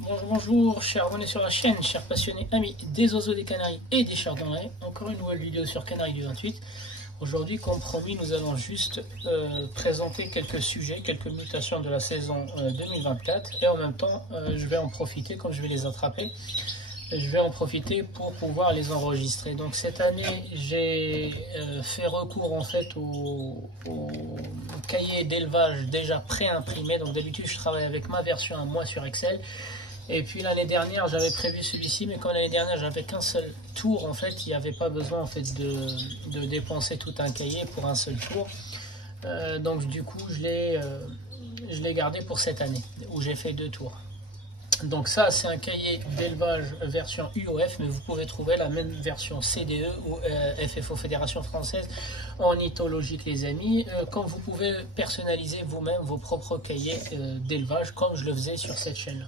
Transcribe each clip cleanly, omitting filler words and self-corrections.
Bonjour, bonjour, chers abonnés sur la chaîne, chers passionnés, amis des oiseaux, des canaris et des chardonnerets. Encore une nouvelle vidéo sur Canaries du 28. Aujourd'hui, comme promis, nous allons juste présenter quelques sujets, quelques mutations de la saison 2024. Et en même temps, je vais en profiter, comme je vais les attraper, je vais en profiter pour pouvoir les enregistrer. Donc cette année, j'ai fait recours en fait au cahier d'élevage déjà pré-imprimé. Donc d'habitude, je travaille avec ma version à moi sur Excel. Et puis l'année dernière, j'avais prévu celui-ci, mais comme l'année dernière, j'avais qu'un seul tour, en fait, il n'y avait pas besoin en fait de dépenser tout un cahier pour un seul tour. Donc du coup, je l'ai gardé pour cette année, où j'ai fait 2 tours. Donc ça, c'est un cahier d'élevage version UOF, mais vous pouvez trouver la même version CDE ou FFO Fédération Française en ithologique, les amis. Quand vous pouvez personnaliser vous-même vos propres cahiers d'élevage, comme je le faisais sur cette chaîne-là.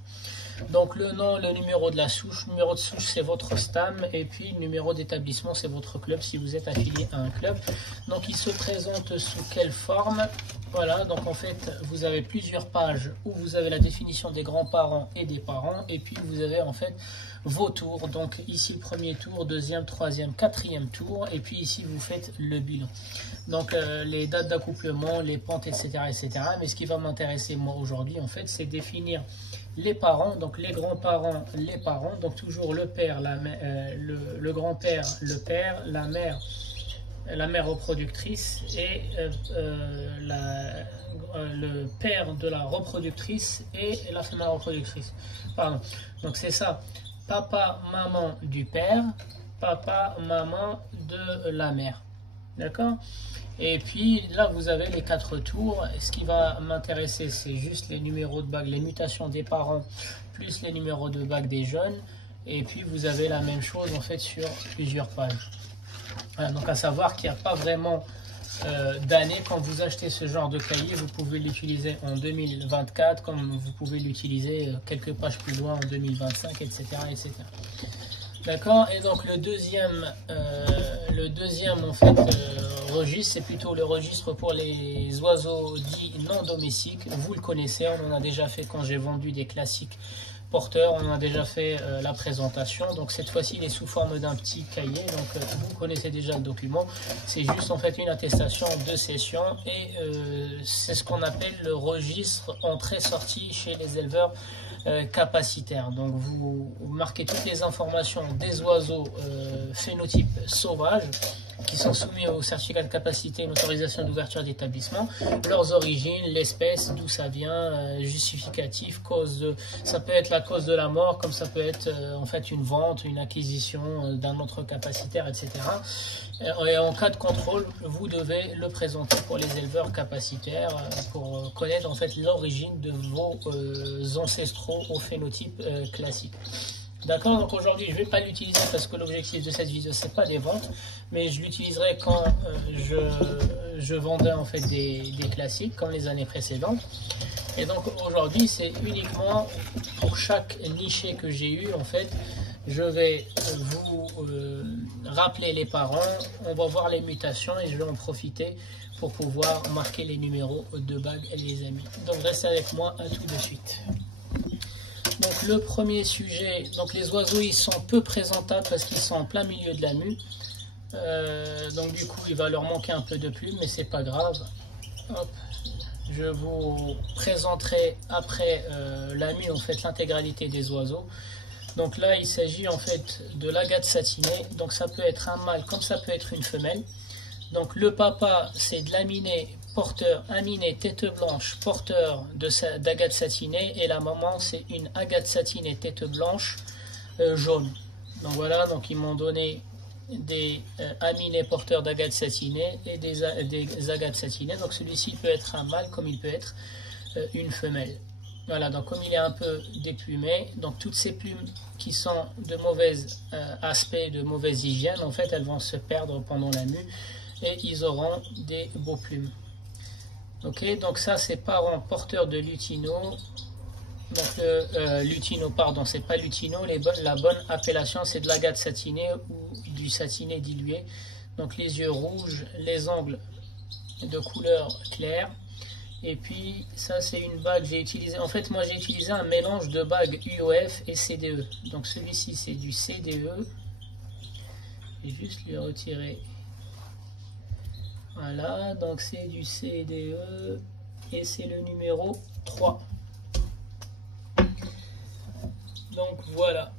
Donc le nom, le numéro de la souche, numéro de souche c'est votre stam, et puis le numéro d'établissement c'est votre club si vous êtes affilié à un club. Donc il se présente sous quelle forme? Voilà, donc en fait vous avez plusieurs pages où vous avez la définition des grands-parents et des parents, et puis vous avez en fait vos tours. Donc ici le premier tour, deuxième, troisième, quatrième tour, et puis ici vous faites le bilan. Donc les dates d'accouplement, les pentes, etc., etc. Mais ce qui va m'intéresser moi aujourd'hui en fait, c'est définir les parents, donc les grands-parents, les parents, donc toujours le père, le grand-père, le père, la mère reproductrice et le père de la reproductrice et la femelle reproductrice. Pardon. Donc c'est ça, papa, maman du père, papa, maman de la mère. D'accord? Et puis là vous avez les 4 tours. Ce qui va m'intéresser c'est juste les numéros de bague, les mutations des parents plus les numéros de bague des jeunes. Et puis vous avez la même chose en fait sur plusieurs pages. Voilà, donc à savoir qu'il n'y a pas vraiment d'année. Quand vous achetez ce genre de cahier, vous pouvez l'utiliser en 2024 comme vous pouvez l'utiliser quelques pages plus loin en 2025, etc. etc. D'accord? Et donc le deuxième en fait registre, c'est plutôt le registre pour les oiseaux dits non domestiques. Vous le connaissez, on en a déjà fait quand j'ai vendu des classiques porteurs, on en a déjà fait la présentation. Donc cette fois-ci il est sous forme d'un petit cahier, donc vous connaissez déjà le document. C'est juste en fait une attestation de cession, et c'est ce qu'on appelle le registre entrée-sortie chez les éleveurs capacitaire. Donc vous marquez toutes les informations des oiseaux phénotype sauvage qui sont soumis au certificat de capacité et une autorisation d'ouverture d'établissement, leurs origines, l'espèce, d'où ça vient, justificatif, ça peut être la cause de la mort, comme ça peut être en fait une vente, une acquisition d'un autre capacitaire, etc. Et en cas de contrôle, vous devez le présenter pour les éleveurs capacitaires pour connaître en fait l'origine de vos ancestraux au phénotype classique. D'accord, donc aujourd'hui je ne vais pas l'utiliser parce que l'objectif de cette vidéo c'est pas des ventes, mais je l'utiliserai quand je vendais en fait des classiques comme les années précédentes. Et donc aujourd'hui c'est uniquement pour chaque niché que j'ai eu en fait, je vais vous rappeler les parents, on va voir les mutations et je vais en profiter pour pouvoir marquer les numéros de bague les amis. Donc restez avec moi, à tout de suite. Donc le premier sujet, donc les oiseaux ils sont peu présentables parce qu'ils sont en plein milieu de la mue. Donc du coup il va leur manquer un peu de plumes, mais c'est pas grave. Hop. Je vous présenterai après la mue en fait l'intégralité des oiseaux. Donc là il s'agit en fait de l'agate satinée, donc ça peut être un mâle comme ça peut être une femelle. Donc le papa c'est de l'aminé porteur, aminé tête blanche, porteur d'agate satinée, et la maman c'est une agate satinée tête blanche jaune. Donc voilà, donc ils m'ont donné des aminés porteurs d'agate satinée et des agates satinées. Donc celui-ci peut être un mâle comme il peut être une femelle. Voilà, donc comme il est un peu déplumé, donc toutes ces plumes qui sont de mauvais aspect, de mauvaise hygiène, en fait elles vont se perdre pendant la mue et ils auront des beaux plumes. Ok, donc ça c'est parents porteurs de lutino. Donc lutino, pardon, c'est pas lutino, la bonne appellation c'est de l'agate satinée ou du satiné dilué. Donc les yeux rouges, les ongles de couleur claire, Et puis ça c'est une bague, j'ai utilisé, en fait moi j'ai utilisé un mélange de bagues UOF et CDE. Donc celui-ci c'est du CDE. Je vais juste lui retirer. Voilà, donc c'est du CDE et c'est le numéro 3. Donc voilà.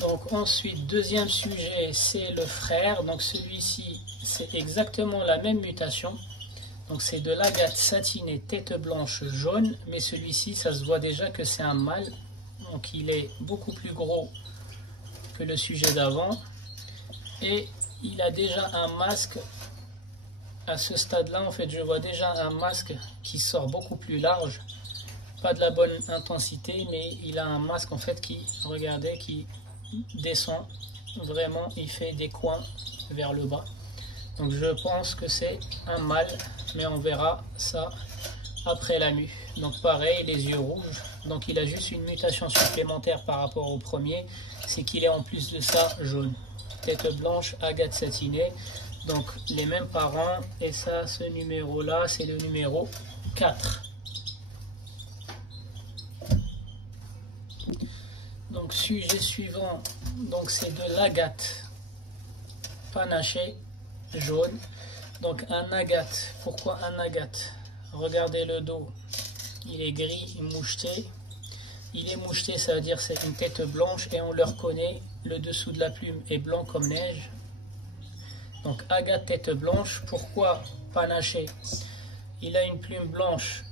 Donc ensuite, deuxième sujet, c'est le frère. Donc celui-ci, c'est exactement la même mutation. Donc c'est de l'agate satinée tête blanche jaune. Mais celui-ci, ça se voit déjà que c'est un mâle. Donc il est beaucoup plus gros que le sujet d'avant. Et il a déjà un masque. À ce stade-là, en fait, je vois déjà un masque qui sort beaucoup plus large. Pas de la bonne intensité, mais il a un masque en fait qui, regardez, qui descend vraiment, il fait des coins vers le bas. Donc je pense que c'est un mâle, mais on verra ça après la mue. Donc pareil, les yeux rouges. Donc il a juste une mutation supplémentaire par rapport au premier, c'est qu'il est en plus de ça jaune. Tête blanche, agate satinée. Donc les mêmes parents, et ça, ce numéro là, c'est le numéro 4. Donc sujet suivant, donc c'est de l'agate panaché jaune. Donc un agate, pourquoi un agate? Regardez le dos, il est gris, moucheté. Il est moucheté, ça veut dire c'est une tête blanche et on le reconnaît, le dessous de la plume est blanc comme neige. Donc agate tête blanche, pourquoi panaché? Il a une plume blanche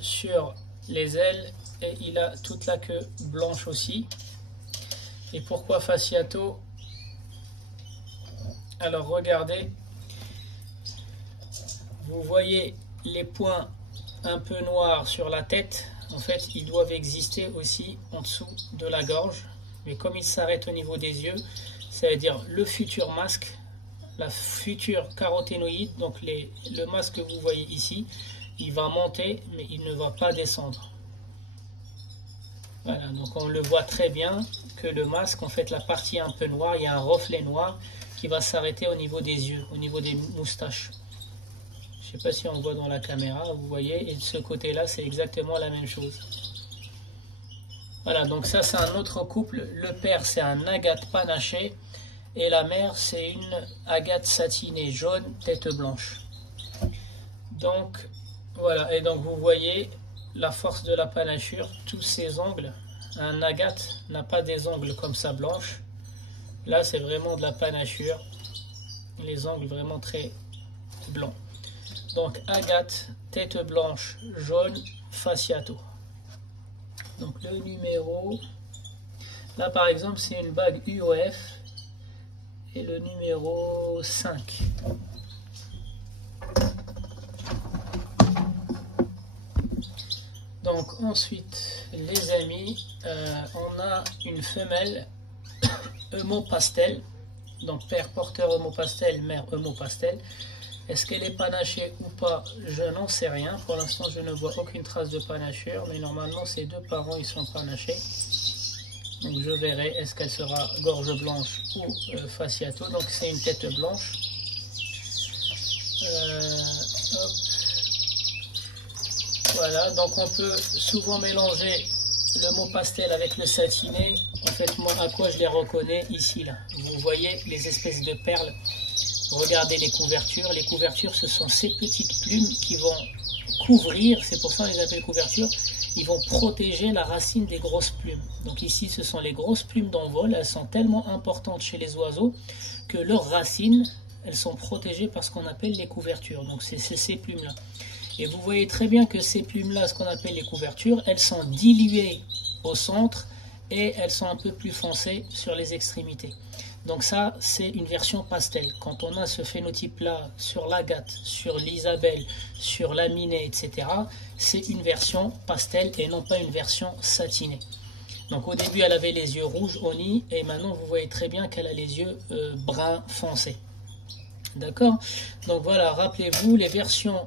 sur les ailes et il a toute la queue blanche aussi. Et pourquoi fasciato? Alors regardez, vous voyez les points un peu noirs sur la tête. En fait, ils doivent exister aussi en dessous de la gorge. Mais comme il s'arrête au niveau des yeux, c'est-à-dire le futur masque, la future caroténoïde, donc le masque que vous voyez ici, il va monter, mais il ne va pas descendre. Voilà, donc on le voit très bien que le masque, en fait, la partie un peu noire, il y a un reflet noir qui va s'arrêter au niveau des yeux, au niveau des moustaches. Je ne sais pas si on voit dans la caméra, vous voyez, et de ce côté-là, c'est exactement la même chose. Voilà, donc ça, c'est un autre couple. Le père, c'est un agate panaché, et la mère, c'est une agate satinée jaune, tête blanche. Donc, voilà, et donc vous voyez la force de la panachure, tous ces ongles. Un agate n'a pas des ongles comme ça blanches. Là, c'est vraiment de la panachure. Les ongles vraiment très blancs. Donc, agate, tête blanche, jaune, fasciato. Donc, le numéro... Là, par exemple, c'est une bague UOF. Et le numéro 5. Donc ensuite, les amis, on a une femelle homopastel. Donc père porteur homopastel, mère homopastel. Est-ce qu'elle est panachée ou pas? Je n'en sais rien. Pour l'instant, je ne vois aucune trace de panachure. Mais normalement, ces deux parents, ils sont panachés. Donc je verrai, est-ce qu'elle sera gorge blanche ou fasciato. Donc c'est une tête blanche. Hop. Voilà, donc on peut souvent mélanger le mot pastel avec le satiné. En fait, moi, à quoi je les reconnais ici, là. Vous voyez les espèces de perles. Regardez les couvertures. Les couvertures, ce sont ces petites plumes qui vont couvrir, c'est pour ça qu'on les appelle couvertures, ils vont protéger la racine des grosses plumes. Donc ici, ce sont les grosses plumes d'envol. Elles sont tellement importantes chez les oiseaux que leurs racines, elles sont protégées par ce qu'on appelle les couvertures. Donc c'est ces plumes-là. Et vous voyez très bien que ces plumes-là, ce qu'on appelle les couvertures, elles sont diluées au centre et elles sont un peu plus foncées sur les extrémités. Donc ça, c'est une version pastel. Quand on a ce phénotype-là sur l'agate, sur l'isabelle, sur la minée, etc., c'est une version pastel et non pas une version satinée. Donc au début, elle avait les yeux rouges au nid et maintenant, vous voyez très bien qu'elle a les yeux bruns foncés. D'accord? Donc voilà, rappelez-vous, les versions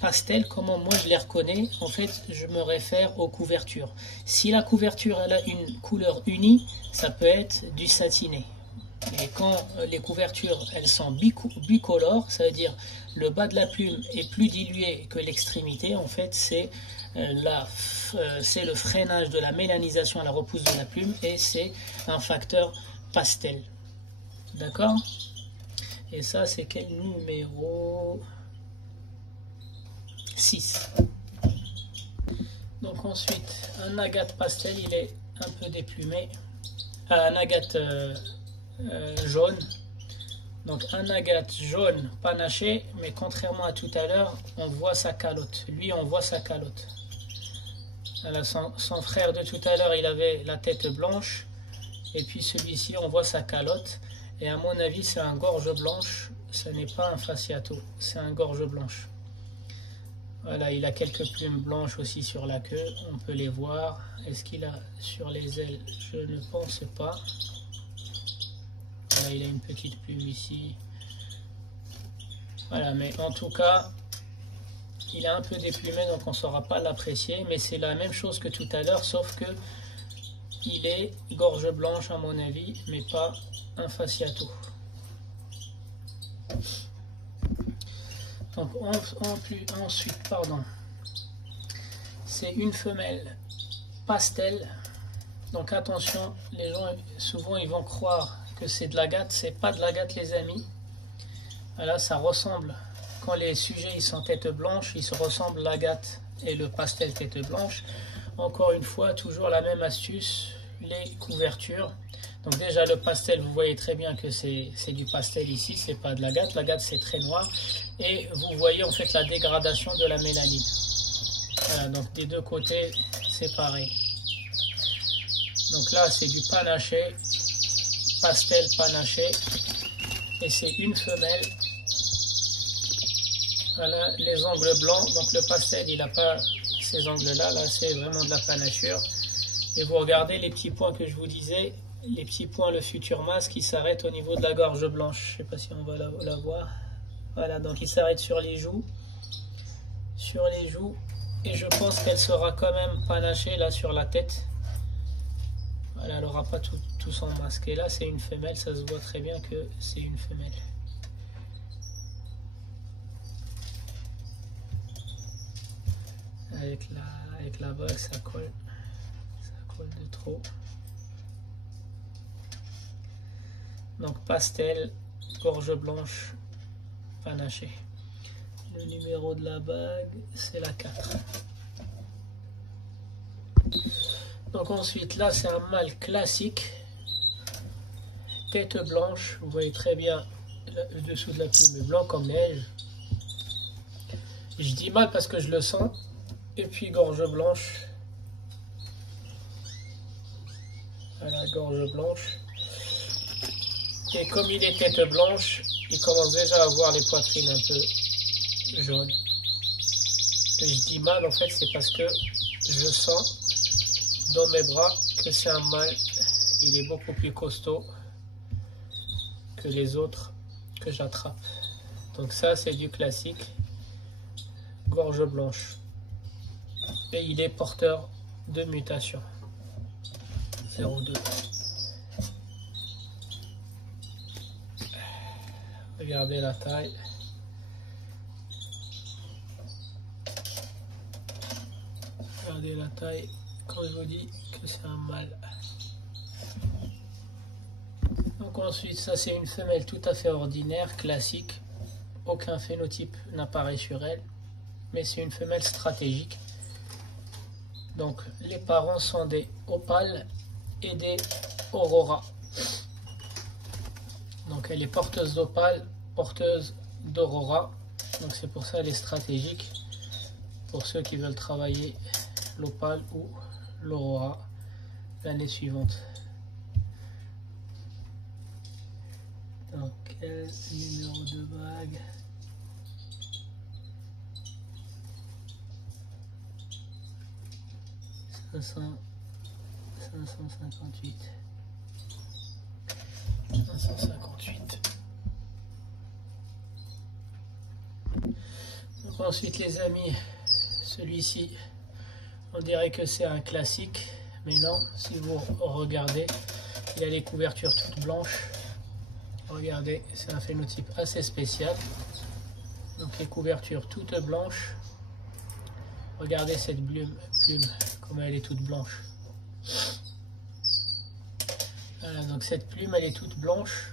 pastel, comment moi je les reconnais? En fait, je me réfère aux couvertures. Si la couverture elle a une couleur unie, ça peut être du satiné. Et quand les couvertures elles sont bicolores, ça veut dire le bas de la plume est plus dilué que l'extrémité, en fait, c'est le freinage de la mélanisation à la repousse de la plume et c'est un facteur pastel. D'accord? Et ça, c'est quel numéro? 6. Donc ensuite, un agate pastel, il est un peu déplumé. Un agate jaune. Donc un agate jaune panaché, mais contrairement à tout à l'heure, on voit sa calotte. Lui, on voit sa calotte. Alors, son frère de tout à l'heure, il avait la tête blanche. Et puis celui-ci, on voit sa calotte. Et à mon avis, c'est un gorge blanche. Ce n'est pas un fasciato, c'est un gorge blanche. Voilà, il a quelques plumes blanches aussi sur la queue. On peut les voir. Est-ce qu'il a sur les ailes? Je ne pense pas. Voilà, il a une petite plume ici. Voilà, mais en tout cas, il est un peu déplumé, donc on ne saura pas l'apprécier. Mais c'est la même chose que tout à l'heure, sauf que il est gorge blanche à mon avis, mais pas un fasciato. Donc ensuite, c'est une femelle pastel. Donc attention, les gens souvent ils vont croire que c'est de l'agate, c'est pas de l'agate les amis. Voilà, ça ressemble, quand les sujets ils sont tête blanche, ils se ressemblent l'agate et le pastel tête blanche. Encore une fois, toujours la même astuce, les couvertures. Donc déjà le pastel, vous voyez très bien que c'est du pastel ici, c'est pas de l'agate. L'agate c'est très noir. Et vous voyez en fait la dégradation de la mélanine. Voilà, donc des deux côtés c'est pareil. Donc là c'est du panaché, pastel panaché. Et c'est une femelle. Voilà les angles blancs. Donc le pastel il n'a pas ces angles là, là c'est vraiment de la panachure. Et vous regardez les petits points que je vous disais. Les petits points, le futur masque, qui s'arrête au niveau de la gorge blanche. Je ne sais pas si on va la voir. Voilà, donc il s'arrête sur les joues. Sur les joues. Et je pense qu'elle sera quand même panachée là sur la tête. Voilà, elle n'aura pas tout son masque. Et là, c'est une femelle. Ça se voit très bien que c'est une femelle. Avec la bague, ça colle. Ça colle de trop. Donc pastel, gorge blanche, panaché. Le numéro de la bague, c'est la 4. Donc ensuite, là c'est un mâle classique. Tête blanche, vous voyez très bien le dessous de la plume blanc comme neige. Je dis mâle parce que je le sens. Et puis gorge blanche. Voilà, gorge blanche. Et comme il est tête blanche, il commence déjà à avoir les poitrines un peu jaunes. Et je dis mâle en fait, c'est parce que je sens dans mes bras que c'est un mâle. Il est beaucoup plus costaud que les autres que j'attrape. Donc ça c'est du classique. Gorge blanche. Et il est porteur de mutation. 0,2. Regardez la taille. Regardez la taille. Quand je vous dis que c'est un mâle. Donc ensuite, ça c'est une femelle tout à fait ordinaire, classique. Aucun phénotype n'apparaît sur elle. Mais c'est une femelle stratégique. Donc les parents sont des opales et des aurora. Donc elle est porteuse d'opale, porteuse d'aurora. Donc c'est pour ça qu'elle est stratégique. Pour ceux qui veulent travailler l'opale ou l'aurora l'année suivante. Donc quel numéro de bague? « 558. 558. Donc ensuite les amis, celui-ci, on dirait que c'est un classique, mais non, si vous regardez, il a les couvertures toutes blanches. Regardez, c'est un phénotype assez spécial. Donc les couvertures toutes blanches. Regardez cette plume, comment elle est toute blanche. Voilà, donc cette plume elle est toute blanche,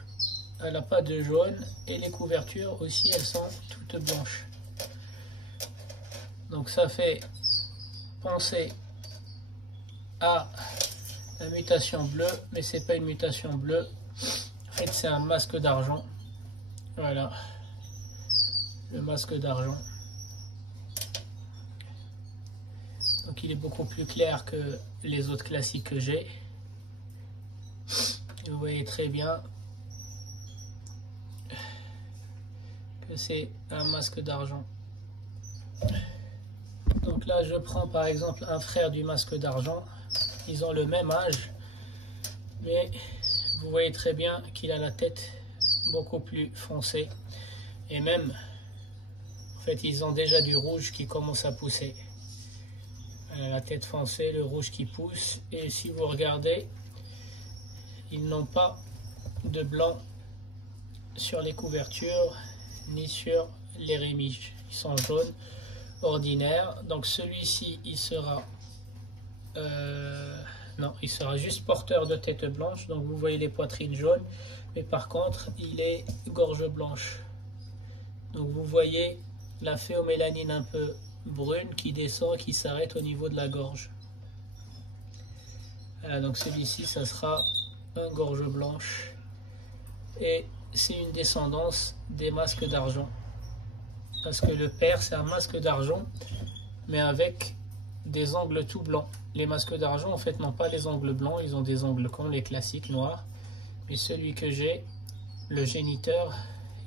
elle n'a pas de jaune, et les couvertures aussi elles sont toutes blanches. Donc ça fait penser à la mutation bleue, mais c'est pas une mutation bleue, en fait c'est un masque d'argent. Voilà, le masque d'argent. Donc il est beaucoup plus clair que les autres classiques que j'ai. Vous voyez très bien que c'est un masque d'argent. Donc là je prends par exemple un frère du masque d'argent. Ils ont le même âge, mais vous voyez très bien qu'il a la tête beaucoup plus foncée. Et même, en fait, ils ont déjà du rouge qui commence à pousser. La tête foncée, le rouge qui pousse. Et si vous regardez, ils n'ont pas de blanc sur les couvertures ni sur les rémiges. Ils sont jaunes ordinaires. Donc celui-ci, il sera non, il sera juste porteur de tête blanche. Donc vous voyez les poitrines jaunes, mais par contre il est gorge blanche. Donc vous voyez la phéomélanine un peu brune qui descend, qui s'arrête au niveau de la gorge. Voilà, donc celui-ci ça sera un gorge blanche, et c'est une descendance des masques d'argent, parce que le père c'est un masque d'argent mais avec des angles tout blancs. Les masques d'argent en fait n'ont pas les angles blancs, ils ont des angles comme les classiques noirs, mais celui que j'ai, le géniteur,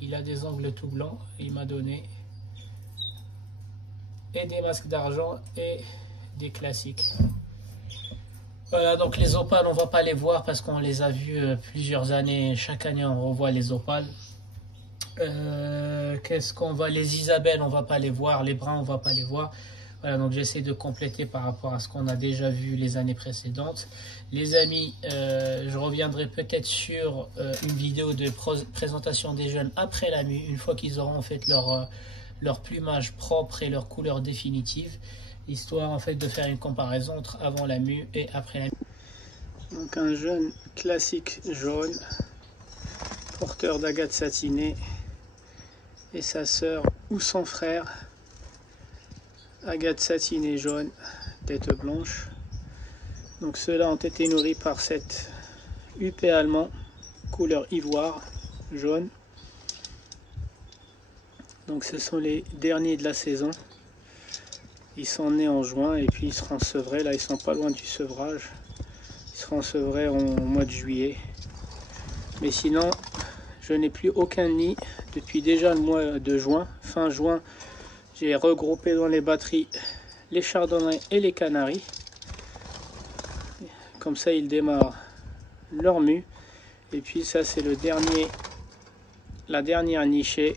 il a des angles tout blancs. Il m'a donné et des masques d'argent et des classiques. Voilà, donc les opales on va pas les voir parce qu'on les a vus plusieurs années. Chaque année on revoit les opales. Qu'est-ce qu'on va, les Isabelles on va pas les voir, les bruns on va pas les voir. Voilà, donc j'essaie de compléter par rapport à ce qu'on a déjà vu les années précédentes. Les amis, je reviendrai peut-être sur une vidéo de présentation des jeunes après la mue, une fois qu'ils auront en fait leur plumage propre et leur couleur définitive, histoire en fait de faire une comparaison entre avant la mue et après la mue. Donc un jeune classique jaune, porteur d'agate satinée, et sa sœur ou son frère, agate satinée jaune, tête blanche. Donc ceux-là ont été nourris par cette UP allemand, couleur ivoire, jaune. Donc ce sont les derniers de la saison. Ils sont nés en juin et puis ils seront sevrés. Là ils sont pas loin du sevrage. Ils seront sevrés en mois de juillet. Mais sinon, je n'ai plus aucun nid depuis déjà le mois de juin. Fin juin, j'ai regroupé dans les batteries les chardonnerets et les canaris. Comme ça, ils démarrent leur mue. Et puis ça, c'est la dernière nichée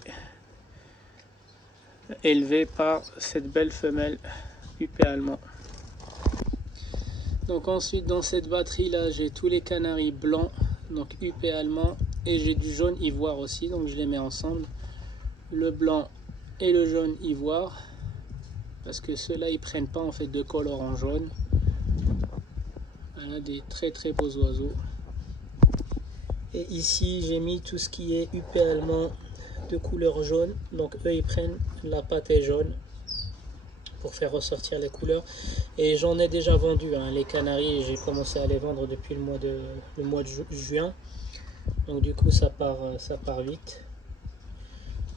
élevée par cette belle femelle UP allemand. Donc ensuite, dans cette batterie là, j'ai tous les canaris blancs, donc UP allemand, et j'ai du jaune ivoire aussi, donc je les mets ensemble, le blanc et le jaune ivoire, parce que ceux-là ils prennent pas en fait de color en jaune. Voilà, des très très beaux oiseaux. Et ici j'ai mis tout ce qui est UP allemand de couleur jaune, donc eux ils prennent la pâtée jaune pour faire ressortir les couleurs. Et j'en ai déjà vendu hein, les canaris, j'ai commencé à les vendre depuis le mois de juin, donc du coup ça part vite.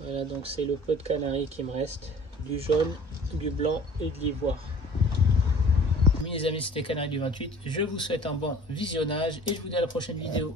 Voilà, donc c'est le peu de canaris qui me reste, du jaune, du blanc et de l'ivoire. Les amis, c'était Canaris du 28, je vous souhaite un bon visionnage et je vous dis à la prochaine vidéo.